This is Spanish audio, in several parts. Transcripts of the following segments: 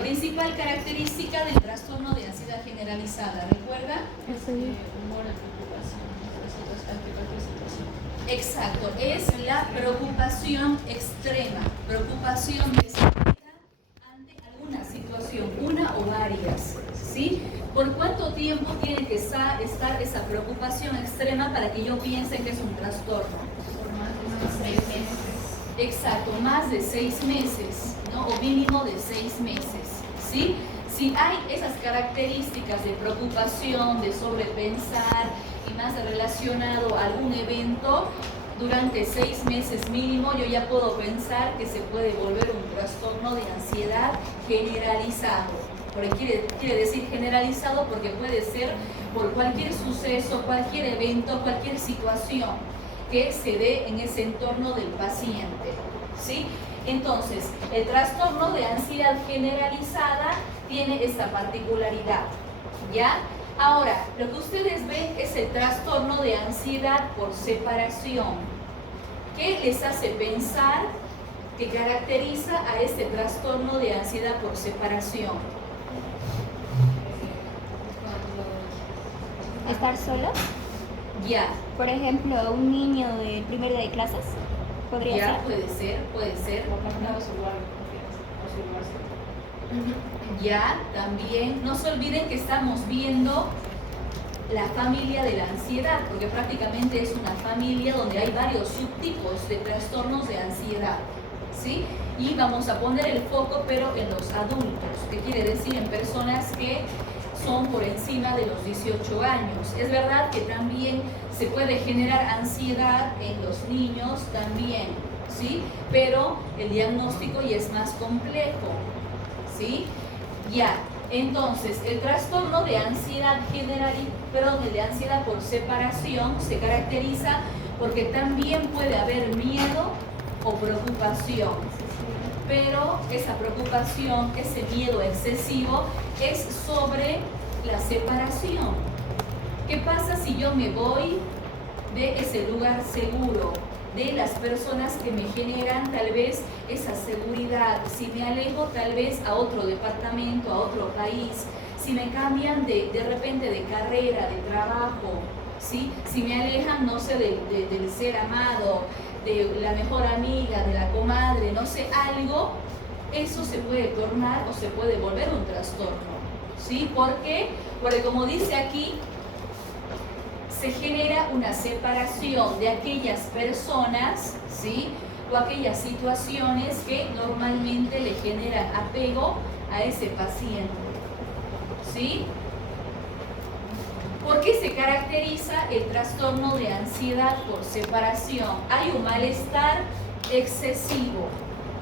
principal característica del trastorno de ansiedad generalizada, ¿recuerda? Humor, preocupación, ante cualquier situación. Exacto, es la preocupación extrema, preocupación desmedida ante alguna situación, una o varias, ¿sí? ¿Por cuánto tiempo tiene que estar esa preocupación extrema para que yo piense que es un trastorno? Por más de 6 meses. Exacto, más de 6 meses, ¿no? O mínimo de 6 meses, ¿sí? Si hay esas características de preocupación, de sobrepensar y más relacionado a algún evento, durante 6 meses mínimo yo ya puedo pensar que se puede volver un trastorno de ansiedad generalizado. Porque quiere decir generalizado porque puede ser por cualquier suceso, cualquier evento, cualquier situación que se dé en ese entorno del paciente, ¿sí? Entonces, el trastorno de ansiedad generalizada tiene esta particularidad, ¿ya? Ahora, lo que ustedes ven es el trastorno de ansiedad por separación. ¿Qué les hace pensar que caracteriza a este trastorno de ansiedad por separación? ¿Estar solo? Ya. Por ejemplo, un niño de primer día de clases. ¿Podría Ya, ser? puede ser, puede ser. Apartado su lugar de confianza, o su lugar seguro. Ya, también. No se olviden que estamos viendo la familia de la ansiedad, porque prácticamente es una familia donde hay varios subtipos de trastornos de ansiedad, ¿sí? Y vamos a poner el foco, pero en los adultos, que quiere decir en personas que son por encima de los 18 años. Es verdad que también se puede generar ansiedad en los niños también, ¿sí? Pero el diagnóstico ya es más complejo, ¿sí? Ya, entonces, el trastorno de ansiedad de ansiedad por separación se caracteriza porque también puede haber miedo o preocupación, pero esa preocupación, ese miedo excesivo es sobre la separación. ¿Qué pasa si yo me voy de ese lugar seguro, de las personas que me generan tal vez esa seguridad? Si me alejo tal vez a otro departamento, a otro país, si me cambian de repente de carrera, de trabajo, ¿sí? Si me alejan, no sé, del ser amado, de la mejor amiga, de la comadre, no sé, algo, eso se puede tornar o se puede volver un trastorno, ¿sí? ¿Por qué? Porque como dice aquí, se genera una separación de aquellas personas, ¿sí? O aquellas situaciones que normalmente le generan apego a ese paciente, ¿sí? ¿Por qué se caracteriza el trastorno de ansiedad por separación? Hay un malestar excesivo,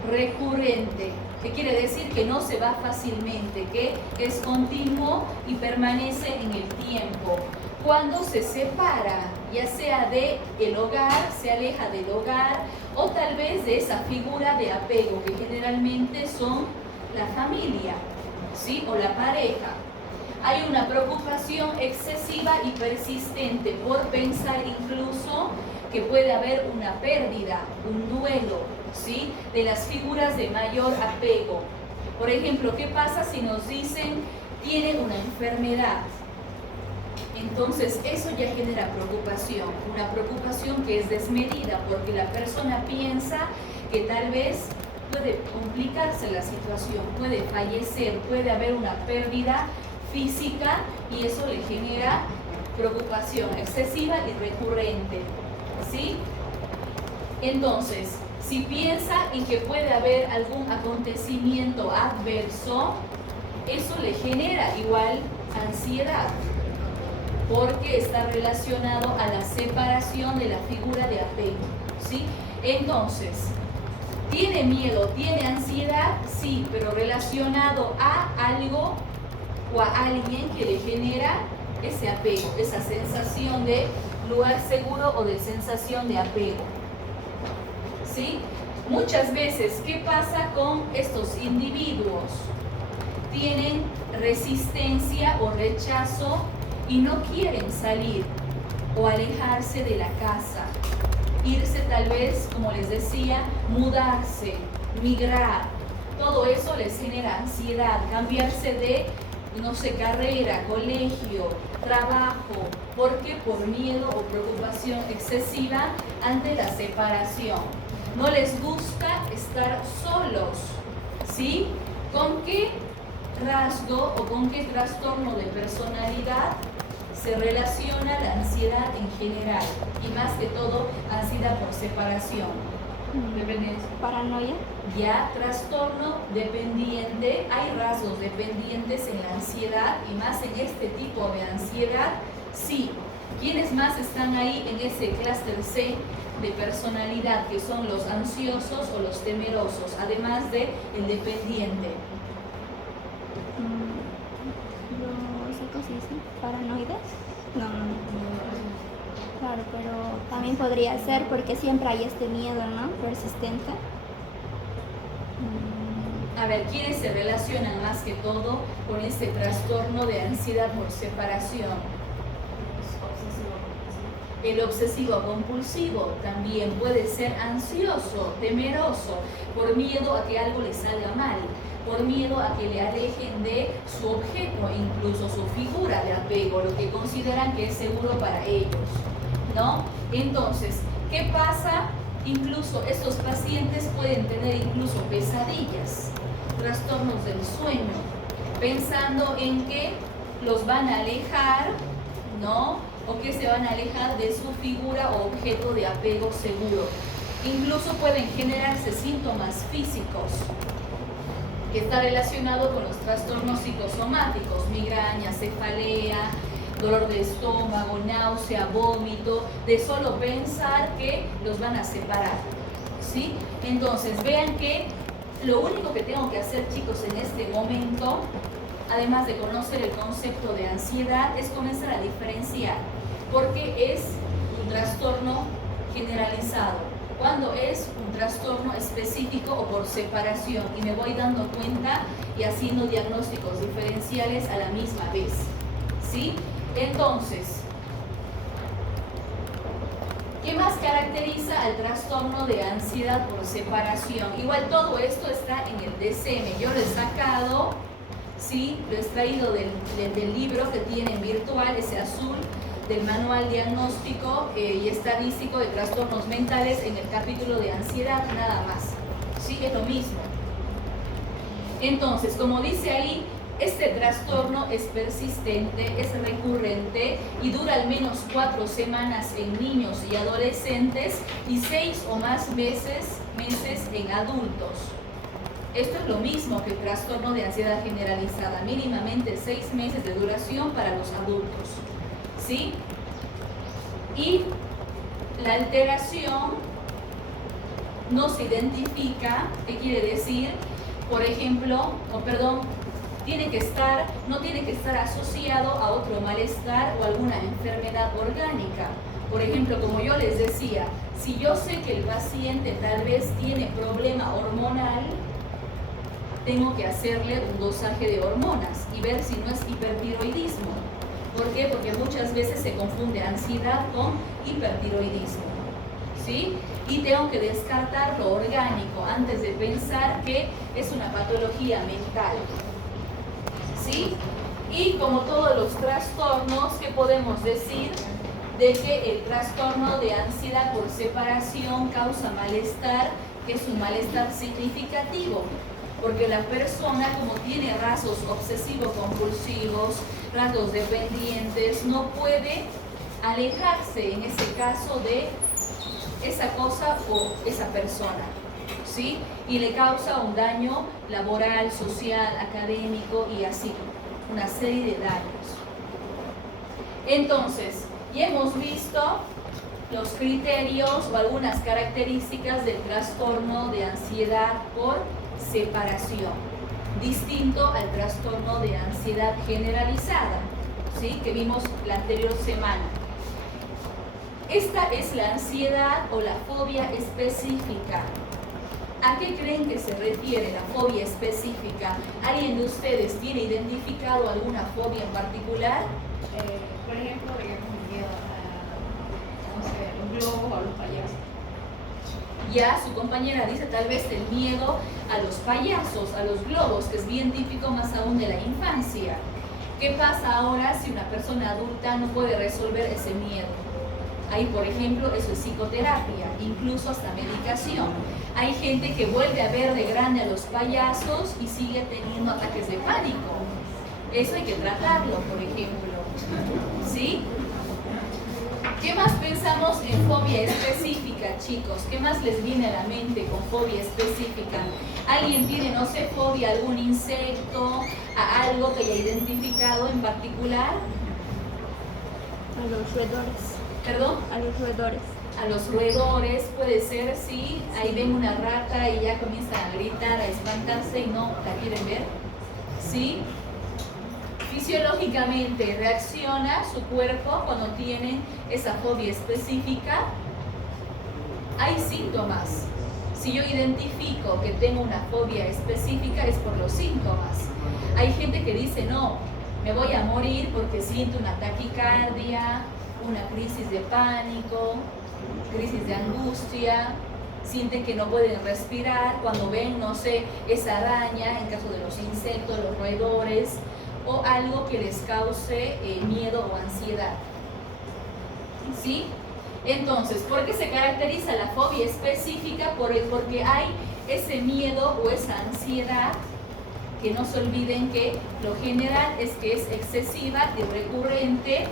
recurrente, que quiere decir que no se va fácilmente, que es continuo y permanece en el tiempo. Cuando se separa, ya sea del hogar, se aleja del hogar, o tal vez de esa figura de apego, que generalmente son la familia, ¿sí? O la pareja. Hay una preocupación excesiva y persistente por pensar incluso que puede haber una pérdida, un duelo, ¿sí? De las figuras de mayor apego. Por ejemplo, ¿qué pasa si nos dicen tiene una enfermedad? Entonces eso ya genera preocupación, una preocupación que es desmedida porque la persona piensa que tal vez puede complicarse la situación, puede fallecer, puede haber una pérdida física y eso le genera preocupación excesiva y recurrente, ¿sí? Entonces, si piensa en que puede haber algún acontecimiento adverso, eso le genera igual ansiedad, porque está relacionado a la separación de la figura de apego, ¿sí? Entonces, ¿tiene miedo, tiene ansiedad? Sí, pero relacionado a algo o a alguien que le genera ese apego, esa sensación de lugar seguro o de sensación de apego, ¿sí? Muchas veces, ¿qué pasa con estos individuos? Tienen resistencia o rechazo y no quieren salir o alejarse de la casa, irse tal vez, como les decía, mudarse, migrar, todo eso les genera ansiedad, cambiarse de, no sé, carrera, colegio, trabajo. ¿Por qué? Por miedo o preocupación excesiva ante la separación. No les gusta estar solos, ¿sí? ¿Con qué rasgo o con qué trastorno de personalidad se relaciona la ansiedad en general? Y más que todo, ansiedad por separación. Dependencia. Paranoia. Ya, trastorno dependiente, hay rasgos dependientes en la ansiedad y más en este tipo de ansiedad, sí. ¿Quiénes más están ahí en ese clúster C de personalidad, que son los ansiosos o los temerosos, además de el dependiente? ¿Cómo se dice? ¿Paranoides? No. Claro, pero también podría ser porque siempre hay este miedo, ¿no? Persistente. A ver, ¿quiénes se relacionan más que todo con este trastorno de ansiedad por separación? El obsesivo compulsivo también puede ser ansioso, temeroso, por miedo a que algo le salga mal, por miedo a que le alejen de su objeto, incluso su figura de apego, lo que consideran que es seguro para ellos, ¿no? Entonces, ¿qué pasa? Incluso estos pacientes pueden tener incluso pesadillas, trastornos del sueño, pensando en que los van a alejar, ¿no? O que se van a alejar de su figura o objeto de apego seguro. Incluso pueden generarse síntomas físicos que está relacionado con los trastornos psicosomáticos, migraña, cefalea, dolor de estómago, náusea, vómito, de solo pensar que los van a separar, ¿sí? Entonces, vean que lo único que tengo que hacer, chicos, en este momento, además de conocer el concepto de ansiedad, es comenzar a diferenciar, porque es un trastorno generalizado, cuando es un trastorno específico o por separación, y me voy dando cuenta y haciendo diagnósticos diferenciales a la misma vez, ¿sí? Entonces, ¿qué más caracteriza al trastorno de ansiedad por separación? Igual todo esto está en el DSM, yo lo he sacado, ¿sí? Lo he extraído del libro que tienen virtual, ese azul, del manual diagnóstico y estadístico de trastornos mentales en el capítulo de ansiedad, nada más. Sí, es lo mismo. Entonces, como dice ahí, este trastorno es persistente, es recurrente y dura al menos 4 semanas en niños y adolescentes y 6 o más meses en adultos. Esto es lo mismo que el trastorno de ansiedad generalizada, mínimamente 6 meses de duración para los adultos, ¿sí? Y la alteración no se identifica, ¿qué quiere decir? Por ejemplo, no tiene que estar asociado a otro malestar o alguna enfermedad orgánica. Por ejemplo, como yo les decía, si yo sé que el paciente tal vez tiene problema hormonal, tengo que hacerle un dosaje de hormonas y ver si no es hipertiroidismo. ¿Por qué? Porque muchas veces se confunde ansiedad con hipertiroidismo, ¿sí? Y tengo que descartar lo orgánico antes de pensar que es una patología mental, ¿sí? Y como todos los trastornos, ¿qué podemos decir? De que el trastorno de ansiedad por separación causa malestar, que es un malestar significativo, porque la persona, como tiene rasgos obsesivo-compulsivos, rasgos dependientes, no puede alejarse en ese caso de esa cosa o esa persona, ¿sí? Y le causa un daño laboral, social, académico y así, una serie de daños. Entonces, ya hemos visto los criterios o algunas características del trastorno de ansiedad por separación, distinto al trastorno de ansiedad generalizada, ¿sí? Que vimos la anterior semana. Esta es la ansiedad o la fobia específica. ¿A qué creen que se refiere la fobia específica? ¿Alguien de ustedes tiene identificado alguna fobia en particular? Por ejemplo, digamos, miedo a, no sé, los globos o a los payasos. Ya su compañera dice tal vez el miedo a los payasos, a los globos, que es bien típico más aún de la infancia. ¿Qué pasa ahora si una persona adulta no puede resolver ese miedo? Ahí, por ejemplo, eso es psicoterapia, incluso hasta medicación. Hay gente que vuelve a ver de grande a los payasos y sigue teniendo ataques de pánico. Eso hay que tratarlo, por ejemplo. ¿Sí? ¿Qué más pensamos en fobia específica, chicos? ¿Qué más les viene a la mente con fobia específica? ¿Alguien tiene, no sé, fobia a algún insecto, a algo que haya identificado en particular? A los roedores. ¿Perdón? A los roedores. A los roedores, puede ser, sí. Ahí ven una rata y ya comienzan a gritar, a espantarse y no la quieren ver. ¿Sí? Fisiológicamente reacciona su cuerpo cuando tienen esa fobia específica. Hay síntomas. Si yo identifico que tengo una fobia específica es por los síntomas. Hay gente que dice, no, me voy a morir porque siento una taquicardia, una crisis de pánico, crisis de angustia, sienten que no pueden respirar cuando ven, no sé, esa araña, en caso de los insectos, los roedores, o algo que les cause miedo o ansiedad. ¿Sí? Entonces, ¿por qué se caracteriza la fobia específica? Porque hay ese miedo o esa ansiedad, que no se olviden que lo general es que es excesiva y recurrente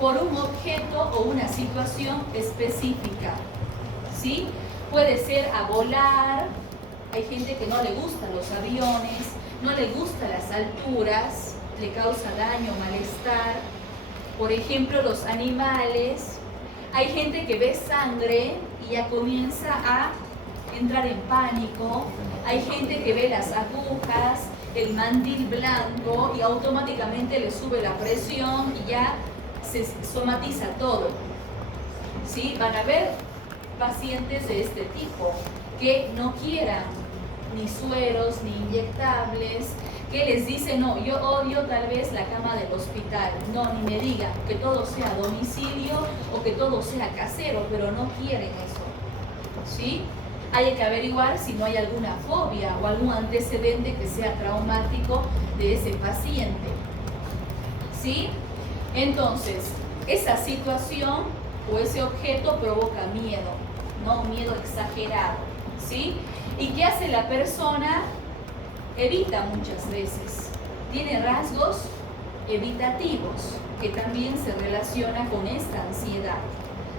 por un objeto o una situación específica. ¿Sí? Puede ser a volar, hay gente que no le gustan los aviones, no le gustan las alturas, le causa daño, malestar. Por ejemplo, los animales. Hay gente que ve sangre y ya comienza a entrar en pánico. Hay gente que ve las agujas, el mandil blanco y automáticamente le sube la presión y ya se somatiza todo. ¿Sí? Van a haber pacientes de este tipo que no quieran ni sueros ni inyectables, que les dicen, no, yo odio tal vez la cama del hospital, no, ni me digan que todo sea a domicilio o que todo sea casero, pero no quieren eso. ¿Sí? Hay que averiguar si no hay alguna fobia o algún antecedente que sea traumático de ese paciente. ¿Sí? Entonces, esa situación o ese objeto provoca miedo, ¿no? Un miedo exagerado. ¿Sí? ¿Y qué hace la persona? Evita muchas veces. Tiene rasgos evitativos que también se relaciona con esta ansiedad.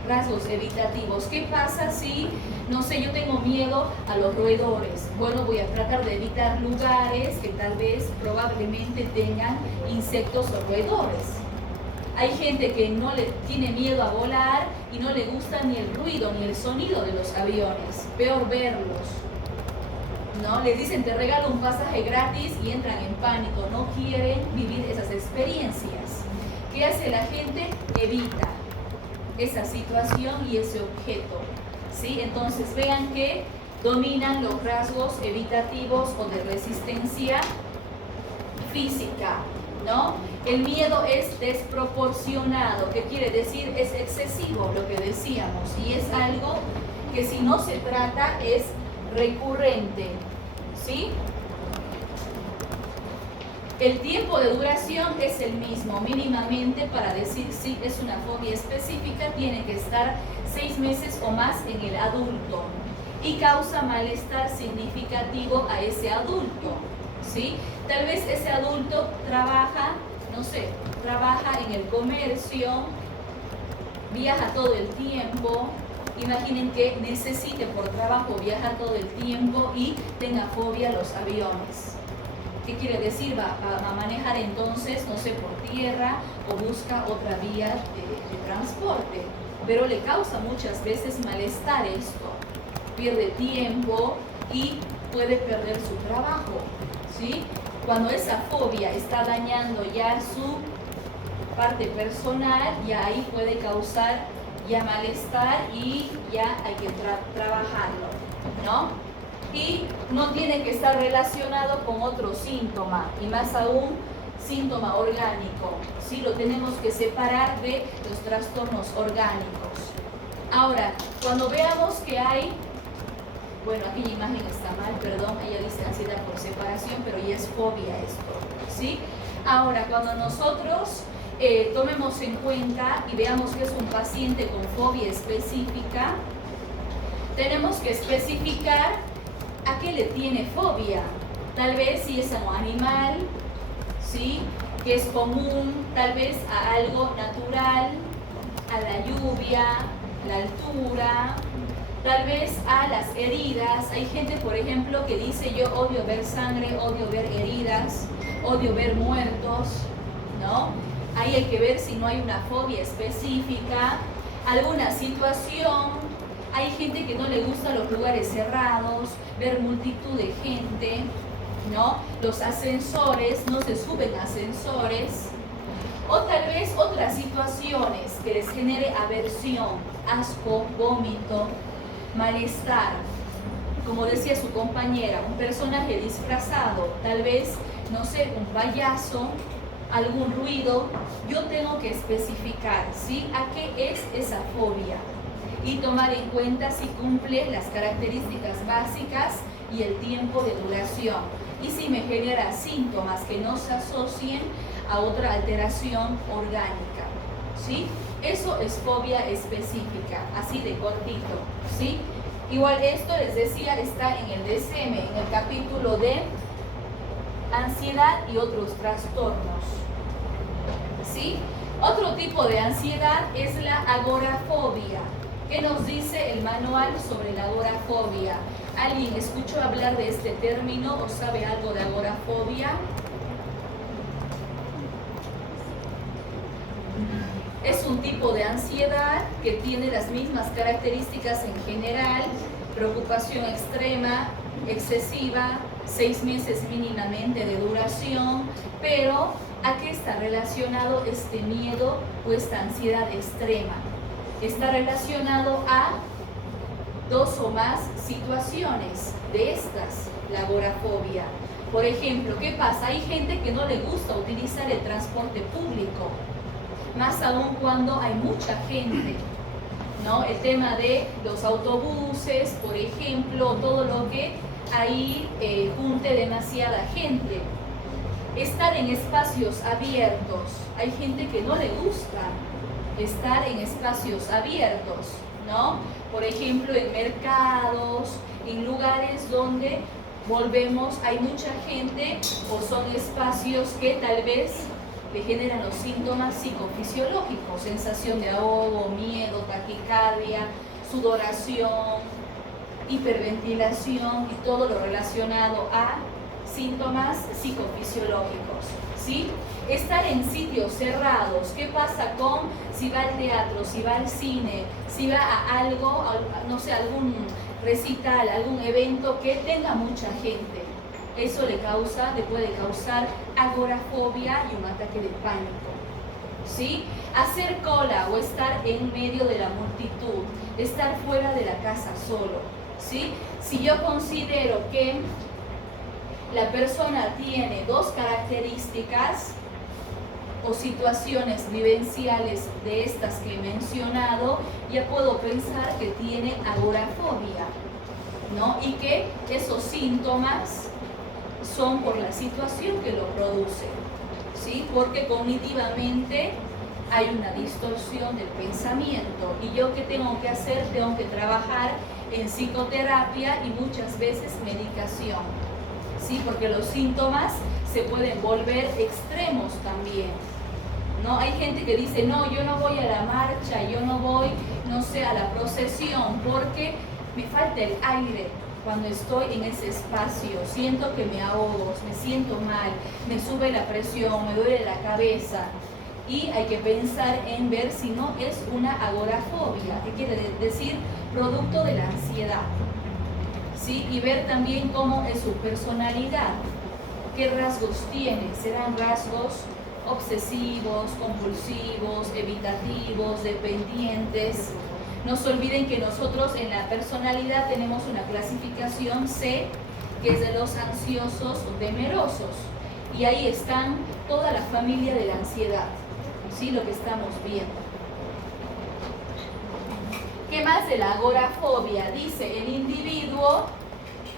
Rasgos evitativos. ¿Qué pasa si, no sé, yo tengo miedo a los roedores? Bueno, voy a tratar de evitar lugares que tal vez probablemente tengan insectos o roedores. Hay gente que no le tiene miedo a volar y no le gusta ni el ruido ni el sonido de los aviones. Peor verlos. ¿No? Les dicen, te regalo un pasaje gratis y entran en pánico, no quieren vivir esas experiencias. ¿Qué hace la gente? Evita esa situación y ese objeto. ¿Sí? Entonces vean que dominan los rasgos evitativos o de resistencia física, ¿no? El miedo es desproporcionado, que quiere decir es excesivo, lo que decíamos, y es algo que si no se trata es recurrente. ¿Sí? El tiempo de duración es el mismo, mínimamente para decir si es una fobia específica tiene que estar 6 meses o más en el adulto y causa malestar significativo a ese adulto. ¿Sí? Tal vez ese adulto trabaja, no sé, trabaja en el comercio, viaja todo el tiempo. Imaginen que necesite por trabajo viajar todo el tiempo y tenga fobia a los aviones. ¿Qué quiere decir? Va a manejar entonces, no sé, por tierra o busca otra vía de transporte. Pero le causa muchas veces malestar esto. Pierde tiempo y puede perder su trabajo. ¿Sí? Cuando esa fobia está dañando ya su parte personal, ya ahí puede causar ya malestar y ya hay que trabajarlo, ¿no? Y no tiene que estar relacionado con otro síntoma, y más aún síntoma orgánico, ¿sí? Lo tenemos que separar de los trastornos orgánicos. Ahora, cuando veamos que hay bueno, aquella imagen está mal, perdón, ella dice ansiedad por separación, pero ya es fobia esto, ¿sí? Ahora, cuando nosotros tomemos en cuenta y veamos que es un paciente con fobia específica, tenemos que especificar a qué le tiene fobia. Tal vez si es a un animal, ¿sí? Que es común, tal vez a algo natural, a la lluvia, la altura, tal vez a las heridas. Hay gente, por ejemplo, que dice yo odio ver sangre, odio ver heridas, odio ver muertos, ¿no? Ahí hay que ver si no hay una fobia específica, alguna situación. Hay gente que no le gustan los lugares cerrados, ver multitud de gente, ¿no? Los ascensores, no se suben ascensores. O tal vez otras situaciones que les genere aversión, asco, vómito, malestar. Como decía su compañera, un personaje disfrazado, tal vez, no sé, un payaso, algún ruido. Yo tengo que especificar, ¿sí? ¿A qué es esa fobia? Y tomar en cuenta si cumple las características básicas y el tiempo de duración. Y si me genera síntomas que no se asocien a otra alteración orgánica, ¿sí? Eso es fobia específica, así de cortito, ¿sí? Igual esto, les decía, está en el DSM, en el capítulo de ansiedad y otros trastornos, ¿sí? Otro tipo de ansiedad es la agorafobia. ¿Qué nos dice el manual sobre la agorafobia? ¿Alguien escuchó hablar de este término o sabe algo de agorafobia? Es un tipo de ansiedad que tiene las mismas características en general: preocupación extrema, excesiva, 6 meses mínimamente de duración, pero ¿a qué está relacionado este miedo o esta ansiedad extrema? Está relacionado a 2 o más situaciones de estas, la agorafobia. Por ejemplo, ¿qué pasa? Hay gente que no le gusta utilizar el transporte público, más aún cuando hay mucha gente, ¿no? El tema de los autobuses, por ejemplo, todo lo que ahí junte demasiada gente. Estar en espacios abiertos. Hay gente que no le gusta estar en espacios abiertos, ¿no? Por ejemplo, en mercados, en lugares donde hay mucha gente, o son espacios que tal vez le generan los síntomas psicofisiológicos: sensación de ahogo, miedo, taquicardia, sudoración, hiperventilación y todo lo relacionado a síntomas psicofisiológicos, ¿sí? Estar en sitios cerrados. ¿Qué pasa con si va al teatro, si va al cine, si va a algo, no sé, algún recital, algún evento que tenga mucha gente? Eso le puede causar agorafobia y un ataque de pánico, ¿sí? Hacer cola o estar en medio de la multitud, estar fuera de la casa solo, ¿sí? Si yo considero que la persona tiene 2 características o situaciones vivenciales de estas que he mencionado, ya puedo pensar que tiene agorafobia, ¿no? Y que esos síntomas son por la situación que lo produce, ¿sí? Porque cognitivamente hay una distorsión del pensamiento. ¿Y yo qué tengo que hacer? Tengo que trabajar en psicoterapia y muchas veces medicación, ¿sí? Porque los síntomas se pueden volver extremos también, ¿no? Hay gente que dice, no, yo no voy a la marcha, yo no voy, no sé, a la procesión, porque me falta el aire. Cuando estoy en ese espacio, siento que me ahogo, me siento mal, me sube la presión, me duele la cabeza. Y hay que pensar en ver si no es una agorafobia, que quiere decir producto de la ansiedad, ¿sí? Y ver también cómo es su personalidad, qué rasgos tiene. ¿Serán rasgos obsesivos, compulsivos, evitativos, dependientes? No se olviden que nosotros en la personalidad tenemos una clasificación C, que es de los ansiosos o temerosos. Y ahí están toda la familia de la ansiedad, ¿sí? Lo que estamos viendo. ¿Qué Además de la agorafobia, dice el individuo,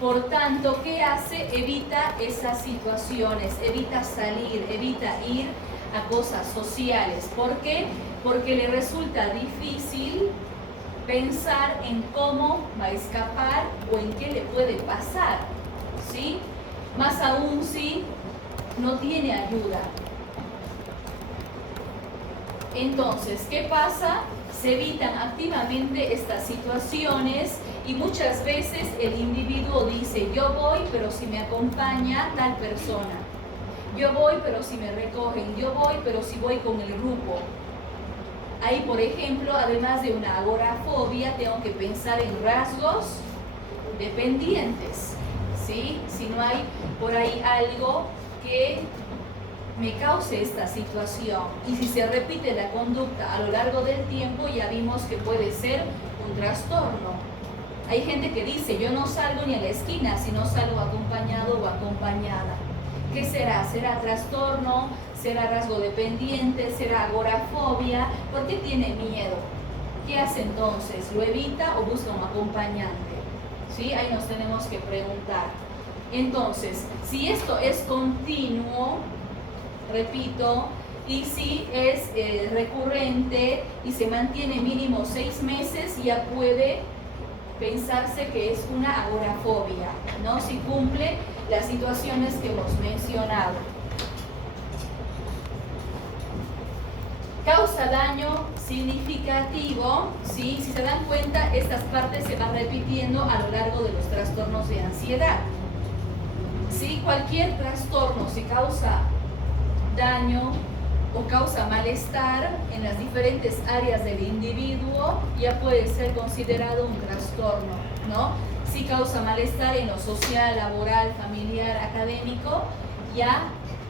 por tanto, ¿qué hace? Evita esas situaciones, evita salir, evita ir a cosas sociales. ¿Por qué? Porque le resulta difícil pensar en cómo va a escapar o en qué le puede pasar, ¿sí? Más aún si no tiene ayuda. Entonces, ¿qué pasa? Se evitan activamente estas situaciones y muchas veces el individuo dice, yo voy, pero si me acompaña tal persona. Yo voy, pero si me recogen. Yo voy, pero si voy con el grupo. Ahí, por ejemplo, además de una agorafobia, tengo que pensar en rasgos dependientes, ¿sí? Si no hay por ahí algo que me cause esta situación. Y si se repite la conducta a lo largo del tiempo, ya vimos que puede ser un trastorno. Hay gente que dice, yo no salgo ni a la esquina si no salgo acompañado o acompañada. ¿Qué será? ¿Será trastorno? ¿Será rasgo dependiente? ¿Será agorafobia? ¿Por qué tiene miedo? ¿Qué hace entonces? ¿Lo evita o busca un acompañante? ¿Sí? Ahí nos tenemos que preguntar. Entonces, si esto es continuo, repito, y si es recurrente y se mantiene mínimo 6 meses, ya puede pensarse que es una agorafobia, ¿no? Si cumple las situaciones que hemos mencionado. Causa daño significativo, ¿sí? Si se dan cuenta, estas partes se van repitiendo a lo largo de los trastornos de ansiedad. ¿Sí? Cualquier trastorno, si causa daño o causa malestar en las diferentes áreas del individuo, ya puede ser considerado un trastorno, ¿no? Si causa malestar en lo social, laboral, familiar, académico, ya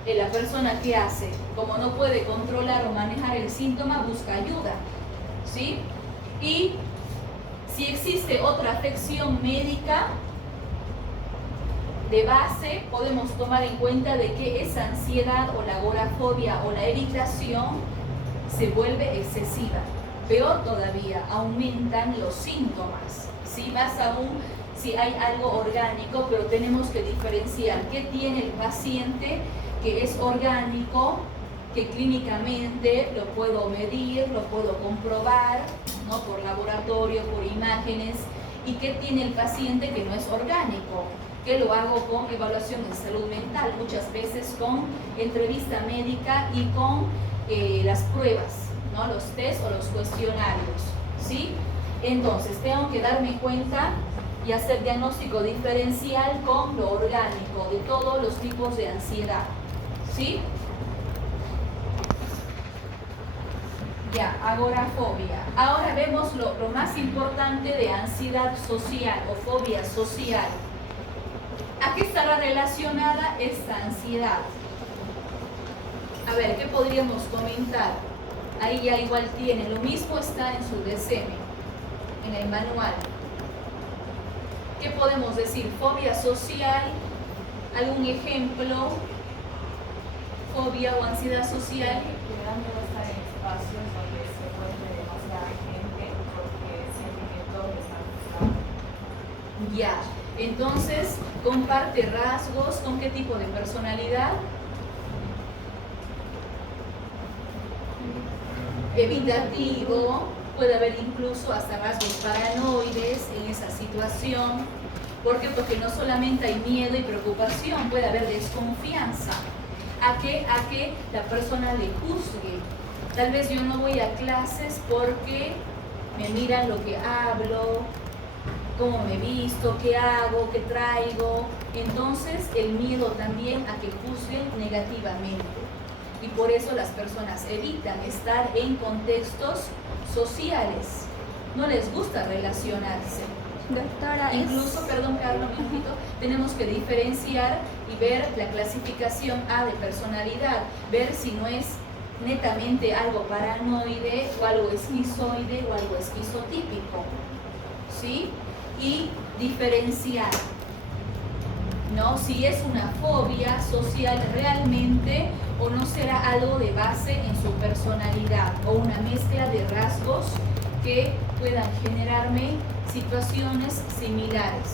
la persona que hace, como no puede controlar o manejar el síntoma, busca ayuda, ¿sí? Y si existe otra afección médica de base, podemos tomar en cuenta de que esa ansiedad o la agorafobia o la evitación se vuelve excesiva. Peor todavía, aumentan los síntomas, ¿sí? Más aún si hay algo orgánico, pero tenemos que diferenciar qué tiene el paciente que es orgánico, que clínicamente lo puedo medir, lo puedo comprobar, ¿no? Por laboratorio, por imágenes, y qué tiene el paciente que no es orgánico, que lo hago con evaluación en salud mental, muchas veces con entrevista médica y con las pruebas, ¿no? Los test o los cuestionarios, ¿sí? Entonces, tengo que darme cuenta y hacer diagnóstico diferencial con lo orgánico de todos los tipos de ansiedad, ¿sí? Ya, agorafobia. Ahora vemos lo más importante de ansiedad social o fobia social. ¿A qué estará relacionada esta ansiedad? A ver, ¿qué podríamos comentar? Ahí ya igual tiene, lo mismo está en su DSM, en el manual. ¿Qué podemos decir? Fobia social, algún ejemplo, fobia o ansiedad social. Cuidando no estar en espacios donde se encuentre demasiada gente porque sienten que todos están buscando. Ya, entonces, comparte rasgos con qué tipo de personalidad. Evitativo, puede haber incluso hasta rasgos paranoides en esa situación. ¿Por qué? Porque no solamente hay miedo y preocupación, puede haber desconfianza. ¿A qué la persona le juzgue? Tal vez yo no voy a clases porque me miran lo que hablo, cómo me visto, qué hago, qué traigo. Entonces el miedo también a que juzguen negativamente. Y por eso las personas evitan estar en contextos sociales. No les gusta relacionarse. Doctora, Incluso, perdón Carlos, un minutito, tenemos que diferenciar y ver la clasificación A de personalidad, ver si no es netamente algo paranoide o algo esquizoide o algo esquizotípico, ¿sí? Y diferenciar, ¿no? Si es una fobia social realmente o no será algo de base en su personalidad o una mezcla de rasgos que puedan generarme situaciones similares.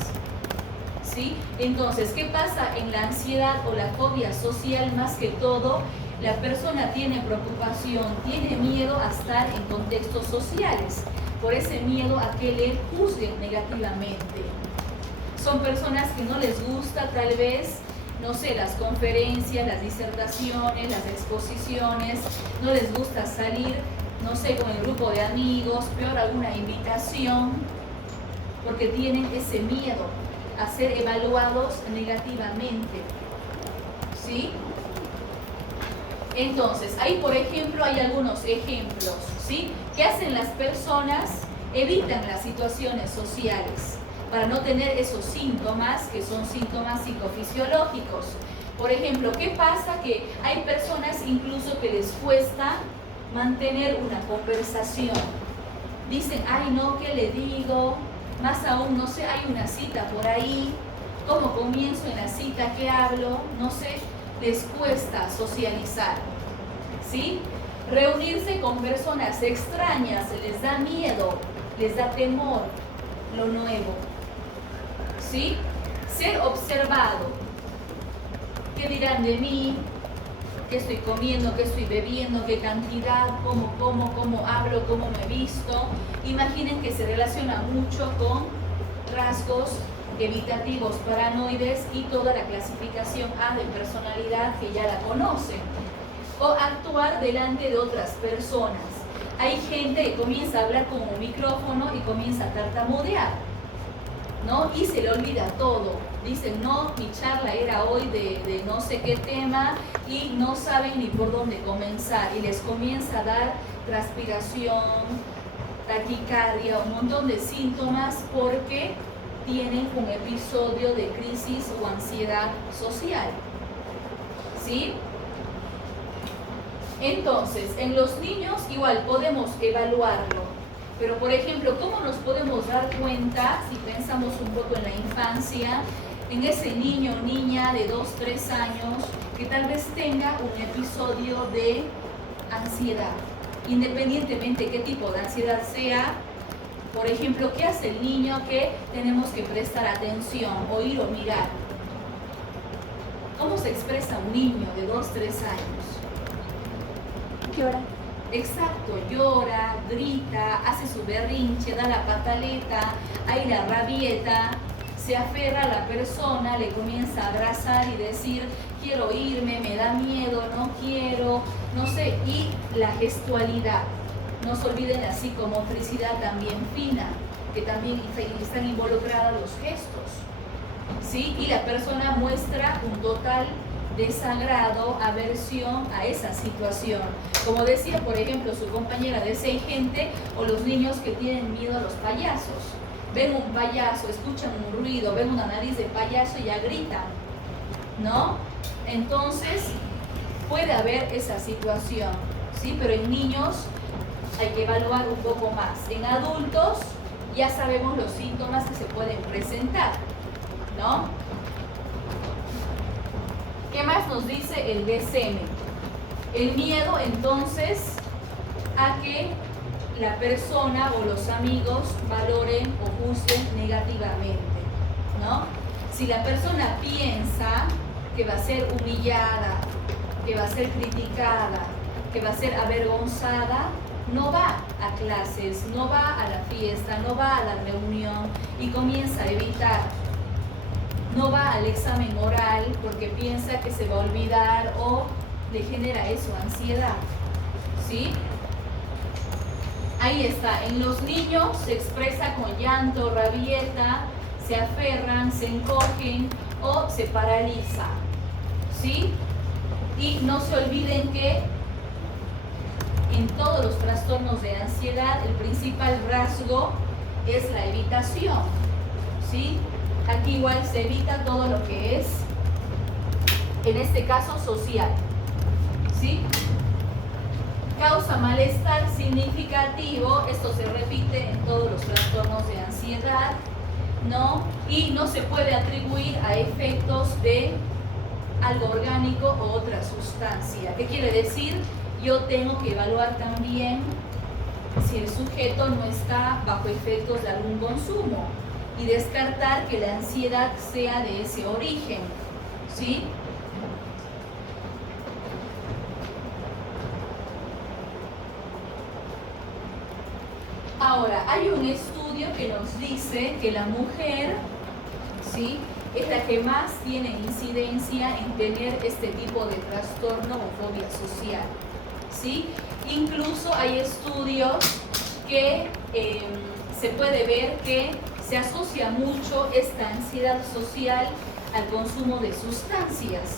¿Sí? Entonces, ¿qué pasa en la ansiedad o la fobia social? Más que todo, la persona tiene preocupación, tiene miedo a estar en contextos sociales, por ese miedo a que le juzguen negativamente. Son personas que no les gusta tal vez, no sé, las conferencias, las disertaciones, las exposiciones, no les gusta salir, no sé, con el grupo de amigos, peor alguna invitación, porque tienen ese miedo a ser evaluados negativamente. ¿Sí? Entonces, ahí por ejemplo hay algunos ejemplos, ¿sí? ¿Qué hacen las personas? Evitan las situaciones sociales para no tener esos síntomas que son síntomas psicofisiológicos. Por ejemplo, ¿qué pasa? Que hay personas incluso que les cuesta mantener una conversación. Dicen, ay no, ¿qué le digo? Más aún, no sé, hay una cita por ahí, ¿cómo comienzo en la cita? ¿Qué hablo? No sé, les cuesta socializar, ¿sí? Reunirse con personas extrañas, les da miedo, les da temor lo nuevo, ¿sí? Ser observado, ¿qué dirán de mí? ¿Qué estoy comiendo? ¿Qué estoy bebiendo? ¿Qué cantidad? ¿Cómo como? ¿Cómo hablo? ¿Cómo me visto? Imaginen que se relaciona mucho con rasgos evitativos, paranoides y toda la clasificación A de personalidad que ya la conocen. O actuar delante de otras personas. Hay gente que comienza a hablar con un micrófono y comienza a tartamudear, ¿no? Y se le olvida todo. Dicen, no, mi charla era hoy de no sé qué tema y no saben ni por dónde comenzar. Y les comienza a dar transpiración, taquicardia, un montón de síntomas porque tienen un episodio de crisis o ansiedad social. ¿Sí? Entonces, en los niños igual podemos evaluarlo. Pero, por ejemplo, ¿cómo nos podemos dar cuenta, si pensamos un poco en la infancia, en ese niño o niña de 2, 3 años que tal vez tenga un episodio de ansiedad? Independientemente qué tipo de ansiedad sea, por ejemplo, ¿qué hace el niño que tenemos que prestar atención, oír o mirar? ¿Cómo se expresa un niño de 2, 3 años? Llora. Exacto, llora, grita, hace su berrinche, da la pataleta, hay la rabieta, se aferra a la persona, le comienza a abrazar y decir, quiero irme, me da miedo, no quiero, no sé, y la gestualidad. No se olviden la psicomotricidad también fina, que también están involucrados los gestos, ¿sí? Y la persona muestra un total desagrado, aversión a esa situación. Como decía, por ejemplo, su compañera de Seigente, o los niños que tienen miedo a los payasos. Ven un payaso, escuchan un ruido, ven una nariz de payaso y ya gritan, ¿no? Entonces, puede haber esa situación, ¿sí? Pero en niños hay que evaluar un poco más. En adultos ya sabemos los síntomas que se pueden presentar, ¿no? ¿Qué más nos dice el DSM? El miedo, entonces, a que la persona o los amigos valoren o juzguen negativamente, ¿no? Si la persona piensa que va a ser humillada, que va a ser criticada, que va a ser avergonzada, no va a clases, no va a la fiesta, no va a la reunión y comienza a evitar. No va al examen oral porque piensa que se va a olvidar o le genera eso, ansiedad, ¿sí? Ahí está, en los niños se expresa con llanto, rabieta, se aferran, se encogen o se paraliza, ¿sí? Y no se olviden que en todos los trastornos de ansiedad el principal rasgo es la evitación, ¿sí? Aquí igual se evita todo lo que es, en este caso, social, ¿sí? Causa malestar significativo, esto se repite en todos los trastornos de ansiedad, ¿no? Y no se puede atribuir a efectos de algo orgánico o otra sustancia. ¿Qué quiere decir? Yo tengo que evaluar también si el sujeto no está bajo efectos de algún consumo y descartar que la ansiedad sea de ese origen, ¿sí? Ahora, hay un estudio que nos dice que la mujer, ¿sí?, es la que más tiene incidencia en tener este tipo de trastorno o fobia social, ¿sí? Incluso hay estudios que se puede ver que se asocia mucho esta ansiedad social al consumo de sustancias.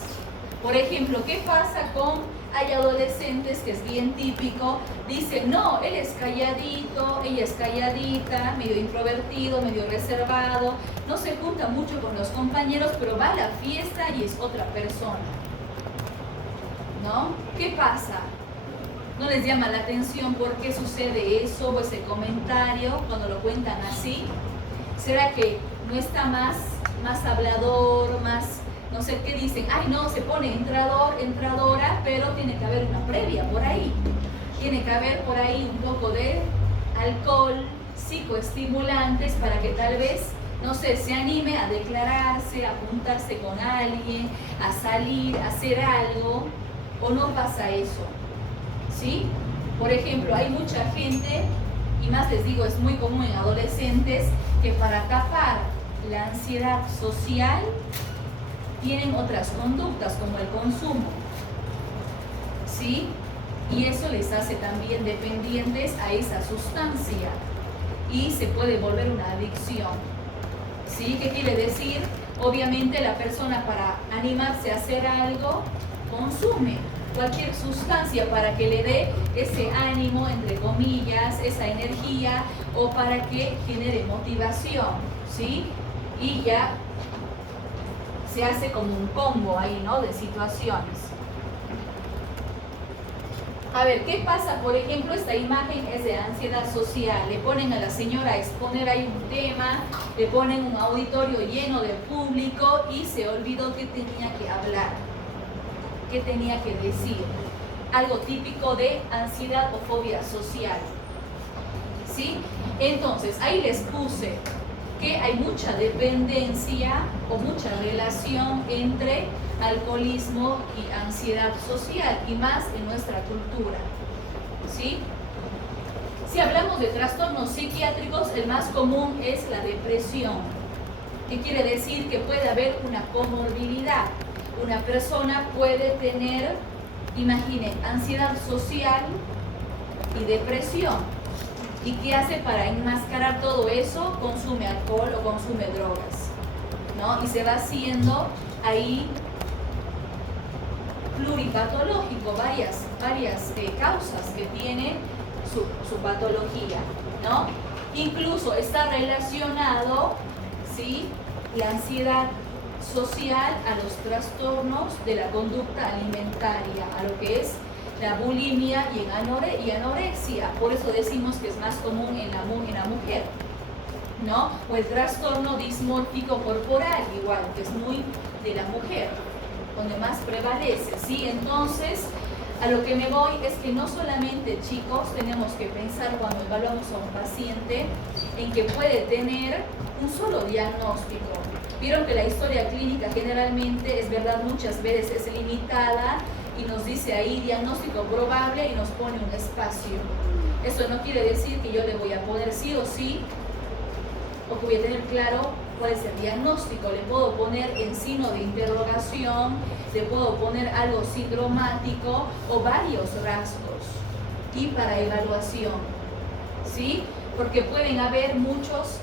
Por ejemplo, ¿qué pasa con... Hay adolescentes que es bien típico, dicen, no, él es calladito, ella es calladita, medio introvertido, medio reservado, no se junta mucho con los compañeros, pero va a la fiesta y es otra persona, ¿no? ¿Qué pasa? ¿No les llama la atención por qué sucede eso o ese comentario cuando lo cuentan así? ¿Será que no está más hablador, más... no sé qué dicen, ay no, se pone entrador, entradora, pero tiene que haber una previa por ahí. Tiene que haber por ahí un poco de alcohol, psicoestimulantes para que tal vez, no sé, se anime a declararse, a juntarse con alguien, a salir, a hacer algo, o no pasa eso, ¿sí? Por ejemplo, hay mucha gente, y más les digo, es muy común en adolescentes, que para tapar la ansiedad social, tienen otras conductas como el consumo, ¿sí? Y eso les hace también dependientes a esa sustancia y se puede volver una adicción, ¿sí? ¿Qué quiere decir? Obviamente la persona para animarse a hacer algo consume cualquier sustancia para que le dé ese ánimo, entre comillas, esa energía o para que genere motivación, ¿sí? Y ya se hace como un combo ahí, ¿no?, de situaciones. A ver, ¿qué pasa? Por ejemplo, esta imagen es de ansiedad social. Le ponen a la señora a exponer ahí un tema, le ponen un auditorio lleno de público y se olvidó que tenía que hablar, qué tenía que decir. Algo típico de ansiedad o fobia social, ¿sí? Entonces, ahí les puse que hay mucha dependencia o mucha relación entre alcoholismo y ansiedad social, y más en nuestra cultura, ¿sí? Si hablamos de trastornos psiquiátricos, el más común es la depresión, que quiere decir que puede haber una comorbilidad. Una persona puede tener, imaginen, ansiedad social y depresión. ¿Y qué hace para enmascarar todo eso? Consume alcohol o consume drogas, ¿no? Y se va haciendo ahí pluripatológico, varias causas que tiene su patología, ¿no? Incluso está relacionado, ¿sí?, la ansiedad social a los trastornos de la conducta alimentaria, a lo que es la bulimia y anorexia. Por eso decimos que es más común en la mujer, ¿no? O el trastorno dismórfico corporal, igual, que es muy de la mujer, donde más prevalece, ¿sí? Entonces, a lo que me voy es que no solamente, chicos, tenemos que pensar cuando evaluamos a un paciente en que puede tener un solo diagnóstico. Vieron que la historia clínica generalmente, es verdad, muchas veces es limitada y nos dice ahí diagnóstico probable y nos pone un espacio. Eso no quiere decir que yo le voy a poner sí o sí, o que voy a tener claro cuál es el diagnóstico. Le puedo poner en signo de interrogación, le puedo poner algo sindromático o varios rasgos y para evaluación, ¿sí? Porque pueden haber muchas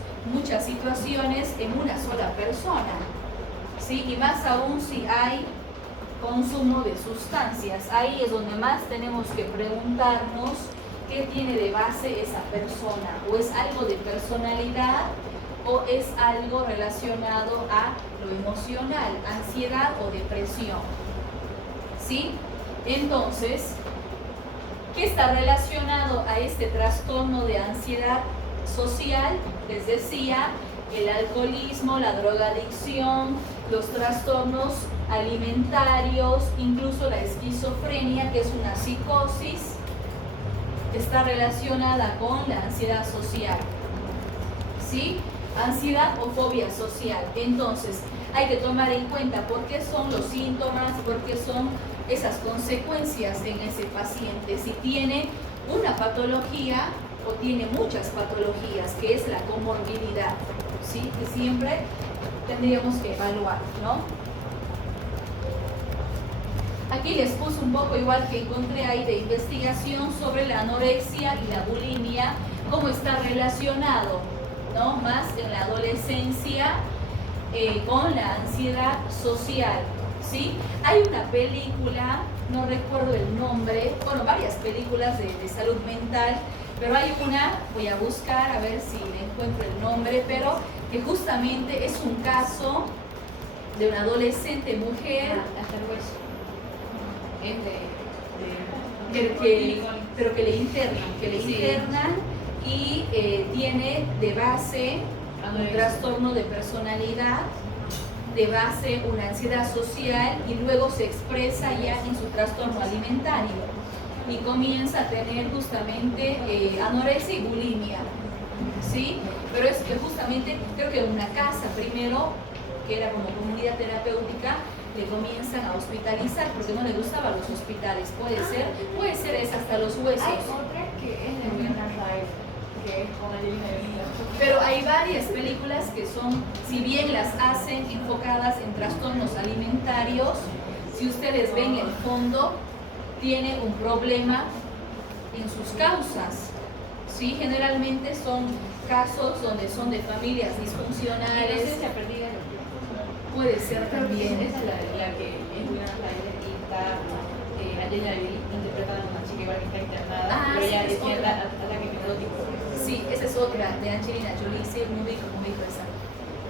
situaciones en una sola persona, ¿sí? Y más aún si hay consumo de sustancias. Ahí es donde más tenemos que preguntarnos qué tiene de base esa persona, o es algo de personalidad o es algo relacionado a lo emocional, ansiedad o depresión, ¿sí? Entonces, ¿qué está relacionado a este trastorno de ansiedad social? Les decía, el alcoholismo, la drogadicción, los trastornos alimentarios, incluso la esquizofrenia, que es una psicosis, está relacionada con la ansiedad social, ¿sí? Ansiedad o fobia social. Entonces, hay que tomar en cuenta por qué son los síntomas, por qué son esas consecuencias en ese paciente. Si tiene una patología o tiene muchas patologías, que es la comorbilidad, ¿sí? Que siempre tendríamos que evaluar, ¿no? Aquí les puse un poco igual que encontré ahí de investigación sobre la anorexia y la bulimia, cómo está relacionado, ¿no? Más en la adolescencia con la ansiedad social, ¿sí? Hay una película, no recuerdo el nombre, bueno, varias películas de salud mental, pero hay una, voy a buscar a ver si le encuentro el nombre, pero que justamente es un caso de una adolescente mujer, Hasta el hueso. Es pero que le internan y tiene de base un trastorno de personalidad, de base una ansiedad social y luego se expresa ya en su trastorno alimentario y comienza a tener justamente anorexia y bulimia, ¿sí? Pero es que justamente creo que en una casa primero, que era como comunidad terapéutica, le comienzan a hospitalizar porque no le gustaban los hospitales. Puede ser es hasta los huesos. Hay otra que es de Winona Ryder, que es con Angelina Jolie. Pero hay varias películas que son, si bien las hacen enfocadas en trastornos alimentarios, si ustedes ven el fondo, tiene un problema en sus causas. ¿Sí? Generalmente son casos donde son de familias disfuncionales. No sé si ha perdido. Puede ser también. Esa es la que es Winona Ryder y está Angelina Jolie interpretando a una chica igual que está internada, pero ella decía ataque neurótico. Sí, esa es otra de Angelina Jolie, sí, muy dijo esa.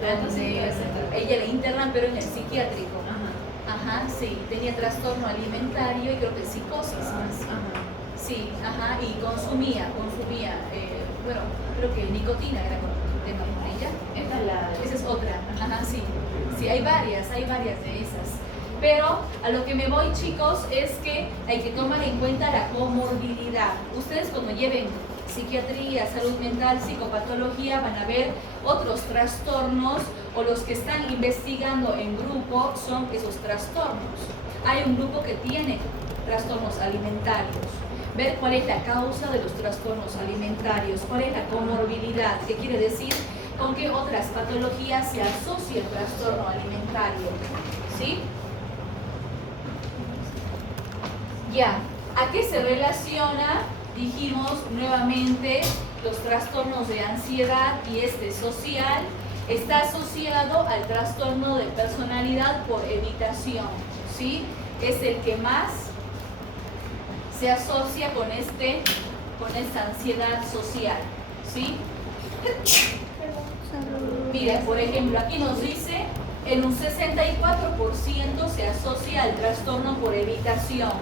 Entonces, Ella la internan pero en el psiquiátrico. Ajá, sí, tenía trastorno alimentario y creo que psicosis más. Sí, ajá, y consumía, bueno, creo que nicotina era con el tema con ella. Esa es otra, ajá, sí. Sí, hay varias de esas. Pero a lo que me voy, chicos, es que hay que tomar en cuenta la comorbilidad. Ustedes cuando lleven psiquiatría, salud mental, psicopatología, van a ver otros trastornos o los que están investigando en grupo son esos trastornos. Hay un grupo que tiene trastornos alimentarios. Ver cuál es la causa de los trastornos alimentarios, cuál es la comorbilidad, qué quiere decir, con qué otras patologías se asocia el trastorno alimentario. ¿Sí? Ya, ¿a qué se relaciona? Dijimos nuevamente los trastornos de ansiedad y social está asociado al trastorno de personalidad por evitación, ¿sí? Es el que más se asocia con esta ansiedad social, ¿sí? Mira, por ejemplo, aquí nos dice en un 64% se asocia al trastorno por evitación,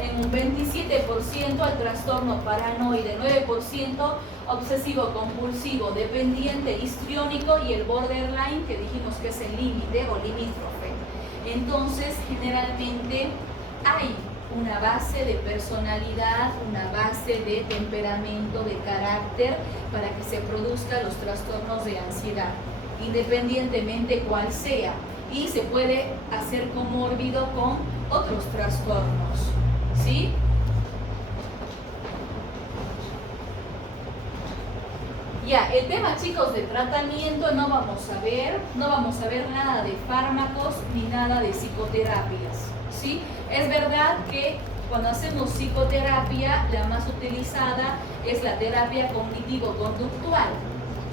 en un 27% al trastorno paranoide, 9% obsesivo compulsivo, dependiente histriónico y el borderline, que dijimos que es el límite o limítrofe. Entonces, generalmente hay una base de personalidad, una base de temperamento, de carácter, para que se produzcan los trastornos de ansiedad, independientemente cuál sea, y se puede hacer comórbido con otros trastornos, ¿sí? Ya, el tema, chicos, de tratamiento no vamos a ver nada de fármacos ni nada de psicoterapias, ¿sí? Es verdad que cuando hacemos psicoterapia, la más utilizada es la terapia cognitivo-conductual,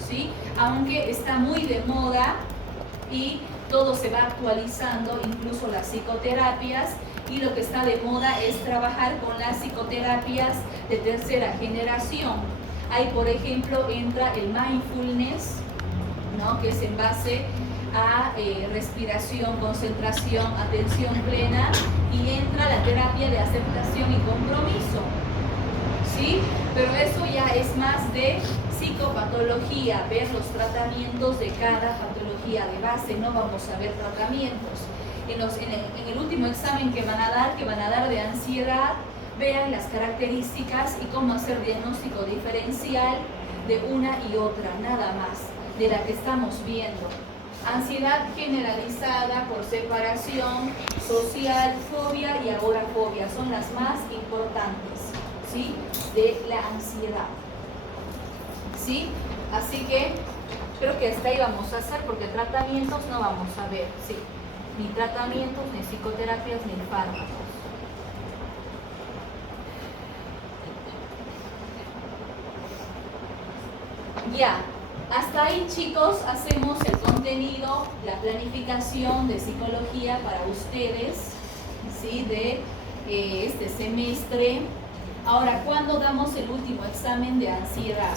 ¿sí? Aunque está muy de moda y todo se va actualizando, incluso las psicoterapias, y lo que está de moda es trabajar con las psicoterapias de tercera generación. Ahí, por ejemplo, entra el mindfulness, ¿no? Que es en base a respiración, concentración, atención plena, y entra la terapia de aceptación y compromiso, ¿sí? Pero eso ya es más de psicopatología, ver los tratamientos de cada patología de base, no vamos a ver tratamientos. En el último examen que van a dar de ansiedad, vean las características y cómo hacer diagnóstico diferencial de una y otra, nada más, de la que estamos viendo. Ansiedad generalizada por separación, social, fobia y agorafobia son las más importantes, ¿sí? De la ansiedad, ¿sí? Así que creo que hasta ahí vamos a hacer, porque tratamientos no vamos a ver, ¿sí? Ni tratamientos, ni psicoterapias, ni fármacos. Ya, hasta ahí, chicos, hacemos el contenido, la planificación de psicología para ustedes, ¿sí? De este semestre. Ahora, ¿cuándo damos el último examen de ansiedad?